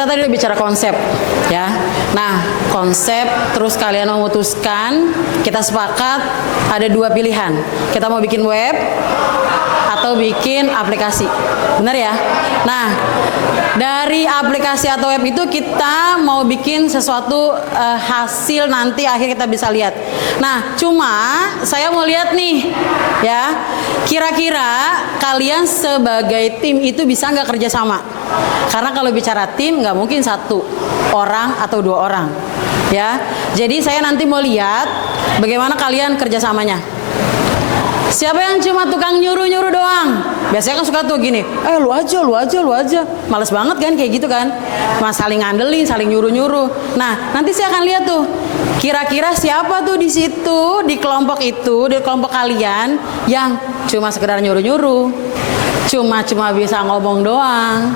kita tadi udah bicara konsep ya. Nah, konsep terus kalian memutuskan, kita sepakat ada dua pilihan. Kita mau bikin web atau bikin aplikasi. Benar ya? Nah, dari aplikasi atau web itu kita mau bikin sesuatu hasil nanti akhir kita bisa lihat. Nah, cuma saya mau lihat nih ya, kira-kira kalian sebagai tim itu bisa nggak kerja sama? Karena kalau bicara tim nggak mungkin satu orang atau dua orang ya. Jadi saya nanti mau lihat bagaimana kalian kerjasamanya. Siapa yang cuma tukang nyuruh-nyuruh doang? Biasanya kan suka tuh gini, lu aja. Males banget kan kayak gitu kan? Mas saling ngandelin, saling nyuruh-nyuruh. Nah, nanti saya akan lihat tuh, kira-kira siapa tuh di situ, di kelompok itu, di kelompok kalian yang cuma sekedar nyuruh-nyuruh, cuma bisa ngomong doang,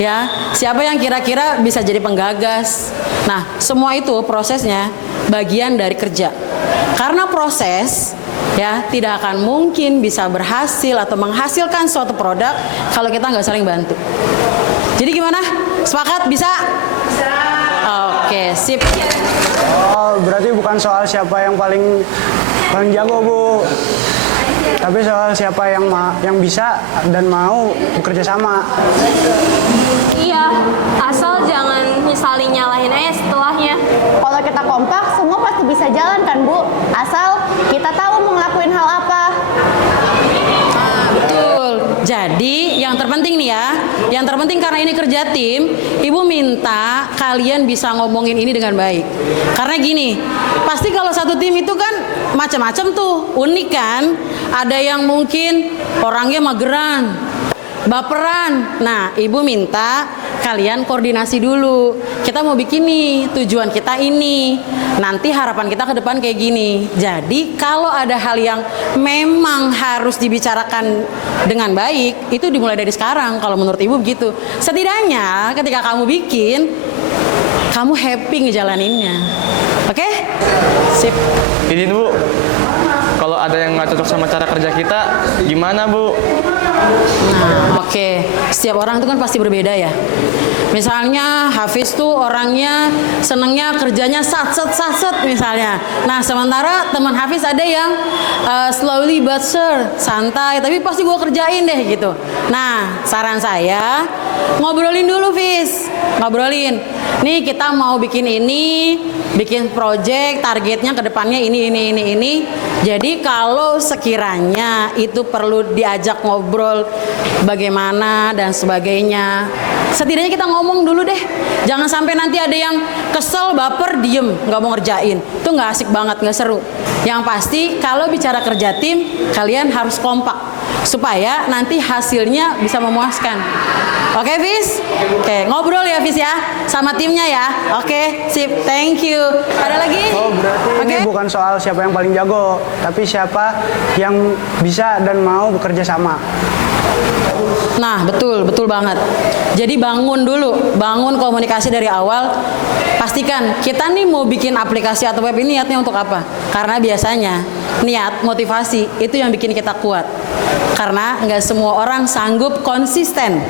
ya. Siapa yang kira-kira bisa jadi penggagas? Nah, semua itu prosesnya bagian dari kerja. Karena proses ya tidak akan mungkin bisa berhasil atau menghasilkan suatu produk kalau kita nggak saling bantu. Jadi gimana? Sepakat? Bisa? Bisa. Oke, sip. Oh, berarti bukan soal siapa yang paling jago, Bu. Tapi soal siapa yang bisa dan mau bekerja sama. Iya, asal jangan saling nyalahin aja setelahnya. Kalau kita kompak, semua pasti bisa jalan kan, Bu? Asal kita tahu mau ngelakuin hal apa. Betul. Jadi yang terpenting nih ya, yang terpenting karena ini kerja tim, Ibu minta kalian bisa ngomongin ini dengan baik. Karena gini, pasti kalau satu tim itu kan macam-macam tuh, unik kan. Ada yang mungkin orangnya mageran, baperan. Nah, Ibu minta kalian koordinasi dulu. Kita mau bikin nih, tujuan kita ini. Nanti harapan kita ke depan kayak gini. Jadi kalau ada hal yang memang harus dibicarakan dengan baik, itu dimulai dari sekarang kalau menurut Ibu begitu. Setidaknya ketika kamu bikin, kamu happy ngejalaninnya. Oke? Sip. Izin, Bu. Kalau ada yang nggak cocok sama cara kerja kita, gimana, Bu? Nah, oke. Setiap orang itu kan pasti berbeda ya. Misalnya Hafiz tuh orangnya senengnya kerjanya satset misalnya. Nah, sementara teman Hafiz ada yang slowly but sure, santai, tapi pasti gue kerjain deh gitu. Nah, saran saya ngobrolin dulu, Fiz. Ngobrolin. Nih kita mau bikin ini, bikin project, targetnya ke depannya ini. Jadi kalau sekiranya itu perlu diajak ngobrol bagaimana dan sebagainya, setidaknya kita ngomong dulu deh. Jangan sampai nanti ada yang kesel, baper, diem, nggak mau ngerjain. Itu nggak asik banget, nggak seru. Yang pasti kalau bicara kerja tim, kalian harus kompak supaya nanti hasilnya bisa memuaskan. Oke, Fis? Oke, ngobrol ya, Fis ya, sama timnya ya. Oke, sip, thank you. Ada lagi? Oh, berarti ini bukan soal siapa yang paling jago, tapi siapa yang bisa dan mau bekerja sama. Nah, betul banget. Jadi bangun dulu, bangun komunikasi dari awal. Pastikan kita nih mau bikin aplikasi atau web ini niatnya untuk apa? Karena biasanya niat, motivasi itu yang bikin kita kuat. Karena nggak semua orang sanggup konsisten,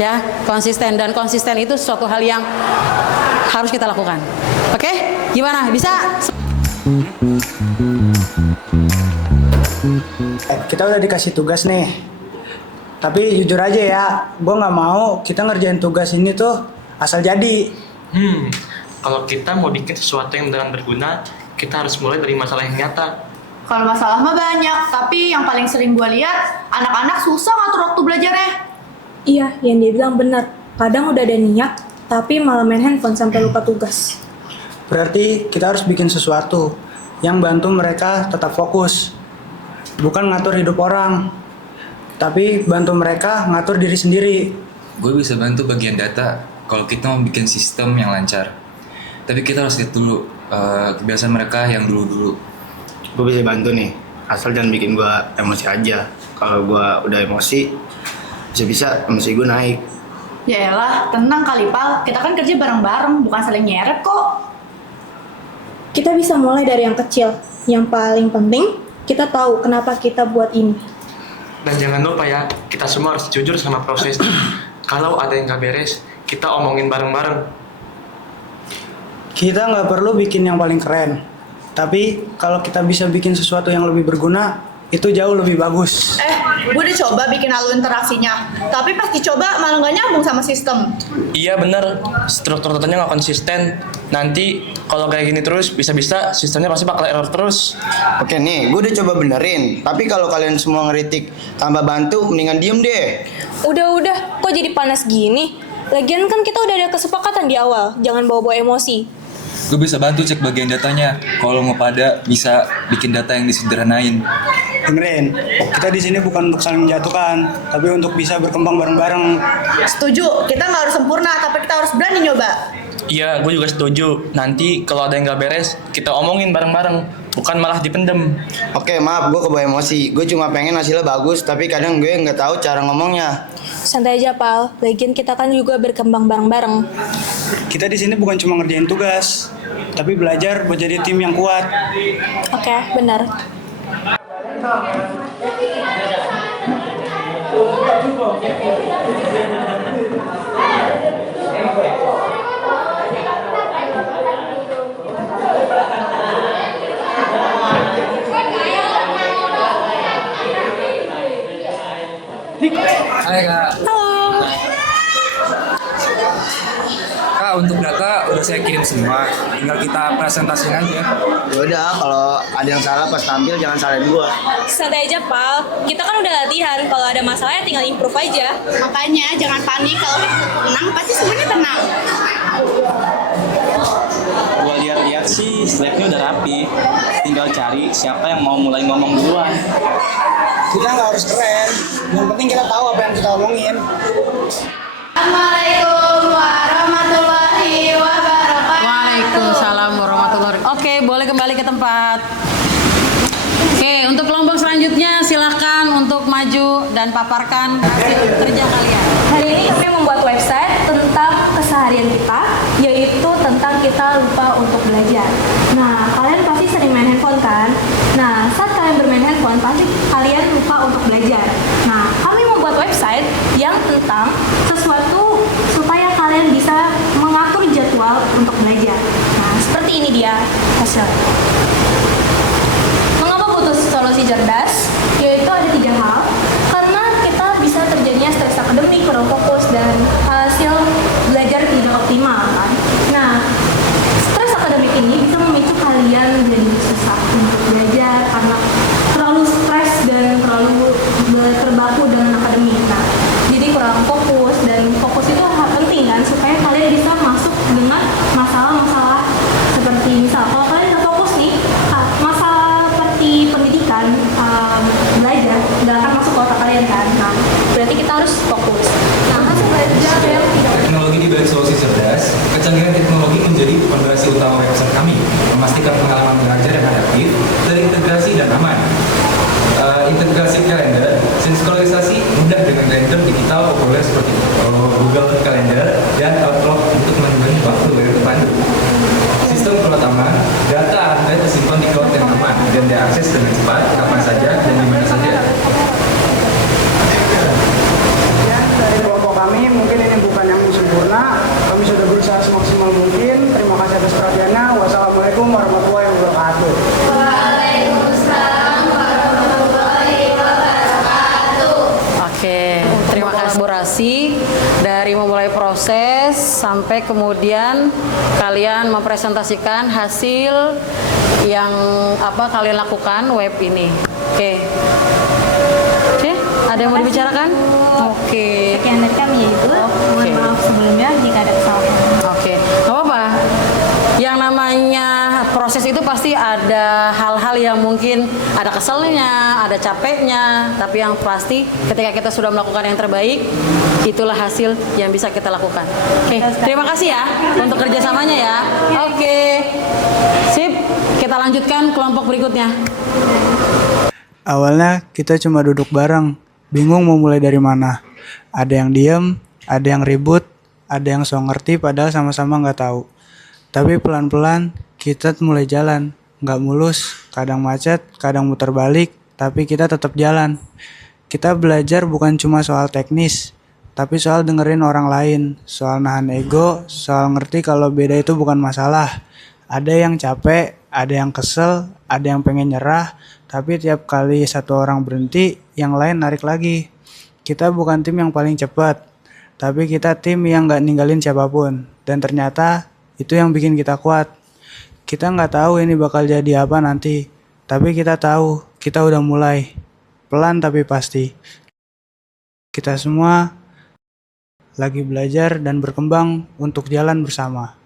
ya, konsisten, dan konsisten itu suatu hal yang harus kita lakukan. Oke, gimana? Bisa? Kita udah dikasih tugas nih. Tapi jujur aja ya, gue nggak mau kita ngerjain tugas ini tuh asal jadi. Kalau kita mau bikin sesuatu yang beneran berguna, kita harus mulai dari masalah yang nyata. Kalau masalah mah banyak, tapi yang paling sering gue lihat, anak-anak susah ngatur waktu belajarnya. Iya, yang dia bilang benar. Kadang udah ada niat, tapi malah main handphone sampai lupa tugas. Berarti kita harus bikin sesuatu yang bantu mereka tetap fokus. Bukan ngatur hidup orang, tapi bantu mereka ngatur diri sendiri. Gue bisa bantu bagian data kalau kita mau bikin sistem yang lancar. Tapi kita harus lihat dulu kebiasaan mereka yang dulu-dulu. Gue bisa bantu nih, asal jangan bikin gue emosi aja. Kalau gue udah emosi, bisa-bisa emosi gue naik. Yaelah, tenang kali Pal, kita kan kerja bareng-bareng, bukan saling nyeret kok. Kita bisa mulai dari yang kecil. Yang paling penting, kita tahu kenapa kita buat ini. Dan jangan lupa ya, kita semua harus jujur sama proses. Kalau ada yang gak beres, kita omongin bareng-bareng. Kita nggak perlu bikin yang paling keren. Tapi kalau kita bisa bikin sesuatu yang lebih berguna, itu jauh lebih bagus. Gue udah coba bikin alur interaksinya, tapi pas dicoba malah nggak nyambung sama sistem. Iya bener, struktur datanya nggak konsisten. Nanti kalau kayak gini terus, bisa-bisa sistemnya pasti bakal error terus. Oke nih, gue udah coba benerin. Tapi kalau kalian semua ngeritik tambah bantu, mendingan diem deh. Udah, kok jadi panas gini? Lagian kan kita udah ada kesepakatan di awal, jangan bawa-bawa emosi. Gue bisa bantu cek bagian datanya. Kalau mau pada bisa bikin data yang disederhanain. Dengerin, kita di sini bukan untuk saling menjatuhkan, tapi untuk bisa berkembang bareng-bareng. Setuju, kita nggak harus sempurna, tapi kita harus berani nyoba. Iya, gue juga setuju. Nanti kalau ada yang nggak beres, kita omongin bareng-bareng, bukan malah dipendem. Oke, maaf gue kebawa emosi. Gue cuma pengen hasilnya bagus, tapi kadang gue nggak tahu cara ngomongnya. Santai aja, Pal. Lagian kita kan juga berkembang bareng-bareng. Kita di sini bukan cuma ngerjain tugas, tapi belajar buat jadi tim yang kuat. Oke, benar. Hai Kak. Halo. Kak, untuk data udah saya kirim semua. Tinggal kita presentasiin aja. Yaudah, kalau ada yang salah pas tampil jangan salahin gue. Santai aja, Pal. Kita kan udah latihan. Kalau ada masalah ya tinggal improve aja. Makanya jangan panik, kalau kita tenang pasti semuanya tenang. Gua lihat-lihat sih slide-nya udah rapi. Tinggal cari siapa yang mau mulai ngomong duluan. Kita nggak harus keren, yang penting kita tahu apa yang kita omongin. Assalamualaikum warahmatullahi wabarakatuh. Waalaikumsalam warahmatullahi wabarakatuh. Oke, boleh kembali ke tempat. Oke, untuk kelompok selanjutnya silahkan untuk maju dan paparkan hasil kerja kalian. Hari ini kami membuat website tentang keseharian kita, yaitu tentang kita lupa untuk belajar. Nah, kalian pasti sering main handphone kan? Nah, saat kalian bermain handphone, pasti kalian lupa untuk belajar. Nah, kami membuat website yang tentang sesuatu supaya kalian bisa mengatur jadwal untuk belajar. Nah, seperti ini dia hasilnya. Mengapa butuh solusi cerdas? Yaitu ada 3 hal. Karena kita bisa terjadinya stres akademik, kurang fokus, dan hasil belajar tidak optimal kan. Nah, stres akademik ini bisa memicu kalian jadi susah untuk belajar karena terlalu stres dan terlalu terbaku dengan akademik. Nah, jadi kurang fokus, dan fokus itu penting kan supaya kalian bisa masuk dengan masalah-masalah seperti misal kalau kalian udah fokus nih masalah seperti pendidikan, belajar nggak akan masuk ke otak kalian kan. Nah, berarti kita harus fokus. Nah, hasil belajar yang tidak Teknologi di balik solusi cerdas, kecanggihan teknologi menjadi fondasi utama website kami, memastikan pengalaman belajar yang adaptif, terintegrasi dan aman. Integrasi kalender, sinkronisasi mudah dengan kalender digital populer seperti Google Calendar dan Outlook untuk mengurangi waktu yang terpandu. Sistem pertama, data Anda tersimpan di cloud yang aman dan diakses dengan cepat, kapan saja dan di mana saja. Dari kelompok kami, mungkin ini bukan yang sempurna. Kami sudah berusaha semaksimal mungkin. Terima kasih atas perhatiannya. Wassalamualaikum warahmatullahi wabarakatuh. Waalaikumsalam warahmatullahi wabarakatuh. Oke, terima kasih kolaborasi dari memulai proses sampai kemudian kalian mempresentasikan hasil yang kalian lakukan web ini. Oke. Oke, ada yang mau dibicarakan? Oke. sekian dari kami yaitu mohon maaf sebelumnya jika ada kesalahan. Oke, nggak apa-apa. Yang namanya proses itu pasti ada hal-hal yang mungkin ada keselnya, ada capeknya, tapi yang pasti ketika kita sudah melakukan yang terbaik, itulah hasil yang bisa kita lakukan. Oke, terima kasih ya untuk kerjasamanya ya. Oke, sip. Kita lanjutkan kelompok berikutnya. Awalnya kita cuma duduk bareng, bingung mau mulai dari mana. Ada yang diem, ada yang ribut, ada yang so ngerti padahal sama-sama nggak tahu. Tapi pelan-pelan kita mulai jalan, nggak mulus, kadang macet, kadang muter balik, tapi kita tetap jalan. Kita belajar bukan cuma soal teknis, tapi soal dengerin orang lain, soal nahan ego, soal ngerti kalau beda itu bukan masalah. Ada yang capek, ada yang kesel, ada yang pengen nyerah, tapi tiap kali satu orang berhenti, yang lain narik lagi. Kita bukan tim yang paling cepat, tapi kita tim yang gak ninggalin siapapun. Dan ternyata itu yang bikin kita kuat. Kita nggak tahu ini bakal jadi apa nanti, tapi kita tahu kita udah mulai. Pelan tapi pasti. Kita semua lagi belajar dan berkembang untuk jalan bersama.